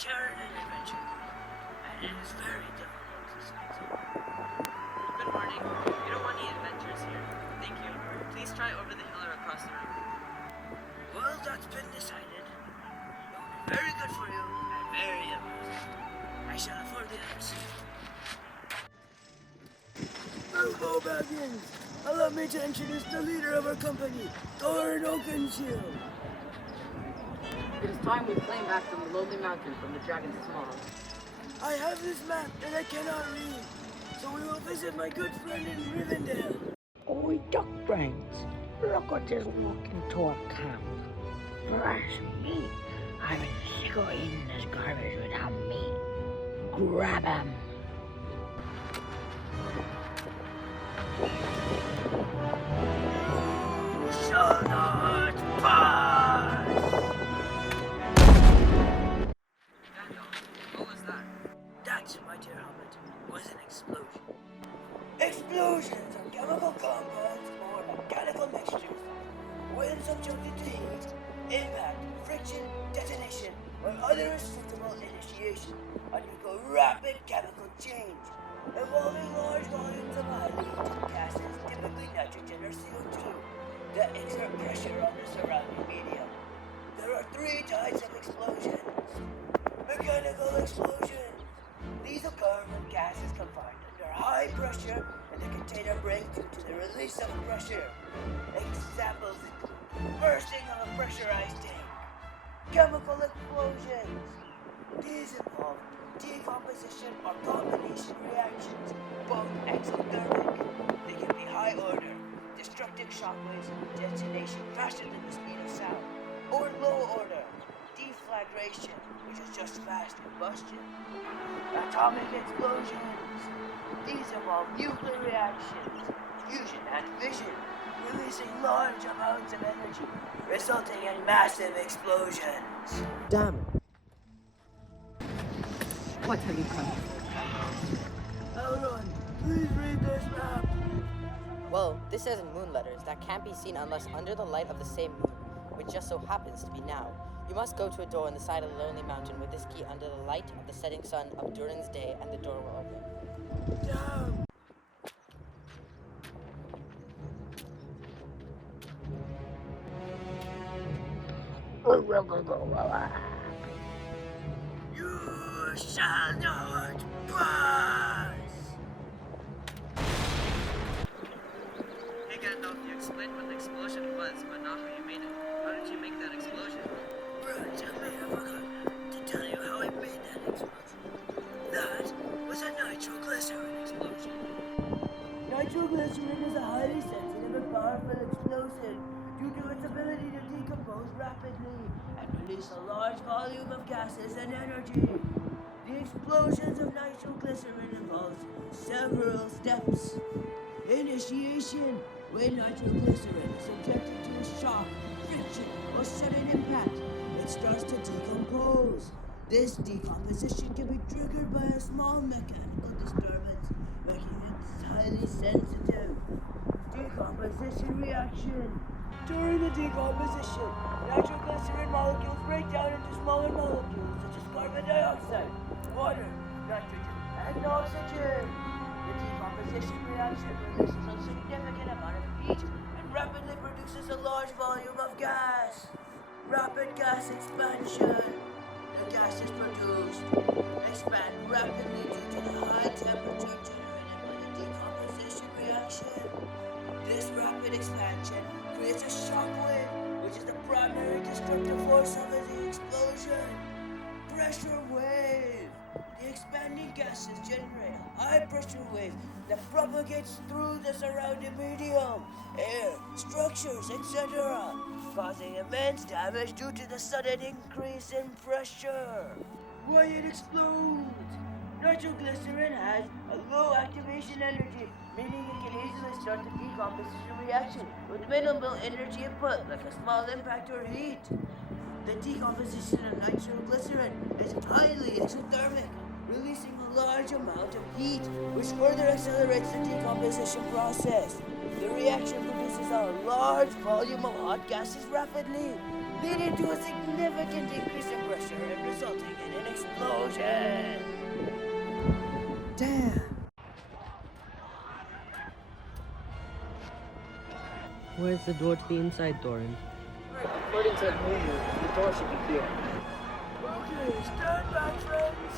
shared an adventure, and it is very difficult to speak to. Good morning. We don't want any adventures here. Thank you. Please try over the hill or across the river. Well, that's been decided. It will be very good for you and very amusing. I shall afford the others. Bilbo Baggins! Allow me to introduce the leader of our company, Thorin Oakenshield. It is time we claim back from the lonely mountain from the dragon's small. I have this map that I cannot read, so we will visit my good friend in Rivendell. Oi, duck brains, look at this walk into a camp. Bless me, I'm sick of eating this garbage without meat. Grab 'em. You shall not pass! What was that? That, my dear Hobbit, was an explosion. Explosions are chemical compounds or mechanical mixtures. When subjected to heat, impact, friction, detonation, or other suitable initiation, undergo rapid chemical change, involving large volumes of highly heated gases, typically nitrogen or CO2, that exert pressure on the surrounding medium. There are three types of explosions. Mechanical explosions. These occur when gas is confined under high pressure and the container breaks due to the release of pressure. Examples include bursting of a pressurized tank. Chemical explosions. These involve decomposition or combination reactions, both exothermic. They can be high order, destructive shockwaves, detonation faster than the speed of sound, or low order, deflagration, which is just fast combustion. Atomic explosions. These involve nuclear reactions, fusion and fission, releasing large amounts of energy, resulting in massive explosions. Damn it. What have you come? Elrond, please read this map. Well, this says in moon letters that can't be seen unless under the light of the same moon, which just so happens to be now. You must go to a door in the side of the lonely mountain with this key under the light of the setting sun of Durin's day, and the door will open. Down. You shall not pass. Hey Gandalf, you explained what the explosion was, but not how you made it. How did you make that explosion? Right, I may have forgotten to tell you how I made that explosion. That was a nitroglycerin explosion. Nitroglycerin is a highly sensitive and powerful explosive due to its ability to decompose rapidly and release a large volume of gases and energy. The explosions of nitroglycerin involves several steps. Initiation. When nitroglycerin is subjected to a shock, friction, or sudden impact, it starts to decompose. This decomposition can be triggered by a small mechanical disturbance, making it highly sensitive. Decomposition reaction. During the decomposition, nitroglycerin molecules break down into smaller molecules such as carbon dioxide, water, nitrogen, and oxygen. The decomposition reaction releases a significant amount of heat and rapidly produces a large volume of gas. Rapid gas expansion. The gases produced expand rapidly due to the high temperature generated by the decomposition reaction. This rapid expansion creates a shock wave, which is the primary destructive force of the explosion. Pressure wave. The expanding gases generate a high pressure wave that propagates through the surrounding medium, air, structures, etc., causing immense damage due to the sudden increase in pressure. Why it explodes? Nitroglycerin has a low activation energy, meaning it can easily start the decomposition reaction with minimal energy input, like a small impact or heat. The decomposition of nitroglycerin is highly exothermic, releasing a large amount of heat, which further accelerates the decomposition process. The reaction produces releases a large volume of hot gases rapidly, leading to a significant increase in pressure and resulting in an explosion. Damn. Where's the door to the inside, Thorin? According to the moon, the door should be here. Okay, stand back, friends.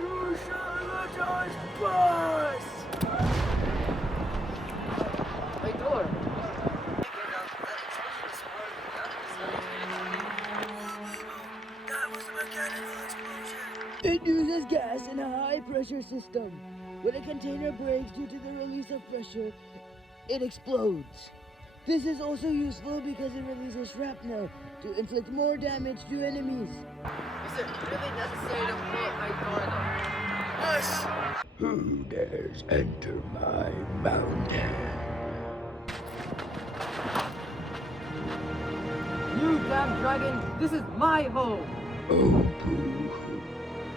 You shall let us pass. My door! That was a mechanical explosion. It uses gas in a high-pressure system. When a container breaks due to the release of pressure, it explodes. This is also useful because it releases shrapnel to inflict more damage to enemies. Is it really necessary to pull up my door though? Yes! Who dares enter my mountain? You damn dragon! This is my home! Oh, boo-hoo.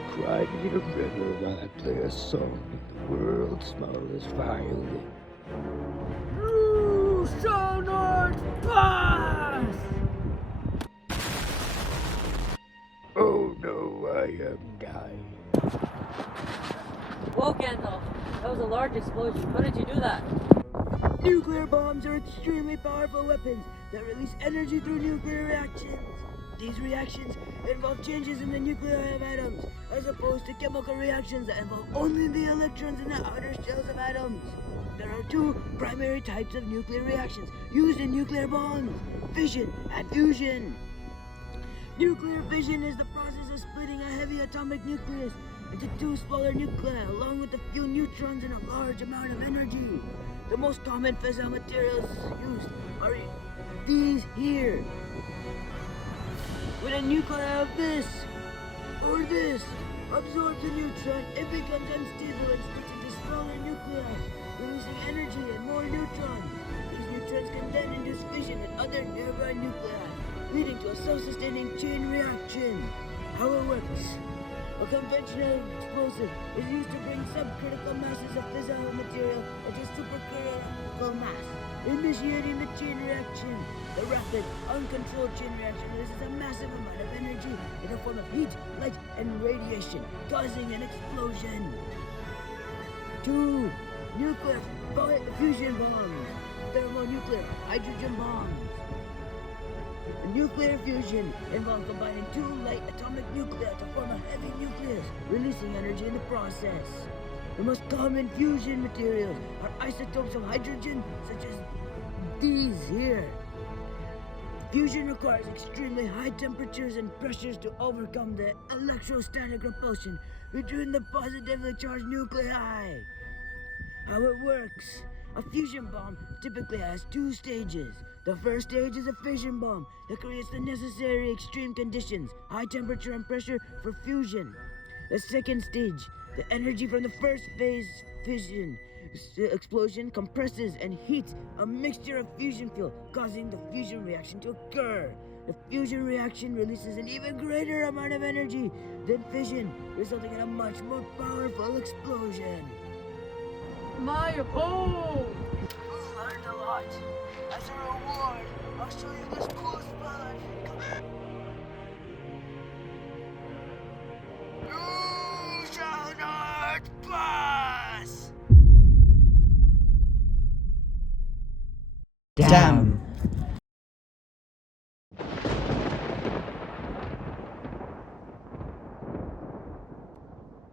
Cry me a river while I play a song in the world's smallest violin. You shall not pass! Oh no, I am dying. Whoa, Gandalf! That was a large explosion. How did you do that? Nuclear bombs are extremely powerful weapons that release energy through nuclear reactions. These reactions involve changes in the nuclei of atoms, as opposed to chemical reactions that involve only the electrons in the outer shells of atoms. There are two primary types of nuclear reactions used in nuclear bombs: fission and fusion. Nuclear fission is the process of splitting a heavy atomic nucleus into two smaller nuclei, along with a few neutrons and a large amount of energy. The most common fissile materials used are these here. When a nuclei of this or this absorbs a neutron, it becomes unstable and splits into smaller nuclei, releasing energy and more neutrons. These neutrons can then induce fission with other nearby nuclei, leading to a self-sustaining chain reaction. How it works. A conventional explosive is used to bring subcritical masses of fissile material into supercritical mass, initiating the chain reaction. The rapid, uncontrolled chain reaction releases a massive amount of energy in the form of heat, light, and radiation, causing an explosion. 2. Nuclear fusion bombs. Thermonuclear hydrogen bombs. Nuclear fusion involves combining two light atomic nuclei to form a heavy nucleus, releasing energy in the process. The most common fusion materials are isotopes of hydrogen, such as these here. Fusion requires extremely high temperatures and pressures to overcome the electrostatic repulsion between the positively charged nuclei. How it works. A fusion bomb typically has two stages. The first stage is a fission bomb that creates the necessary extreme conditions, high temperature and pressure for fusion. The second stage, the energy from the first phase fission explosion compresses and heats a mixture of fusion fuel, causing the fusion reaction to occur. The fusion reaction releases an even greater amount of energy than fission, resulting in a much more powerful explosion. My home! We've learned a lot. As a reward, I'll show you this cool spot. You shall not pass! Damn.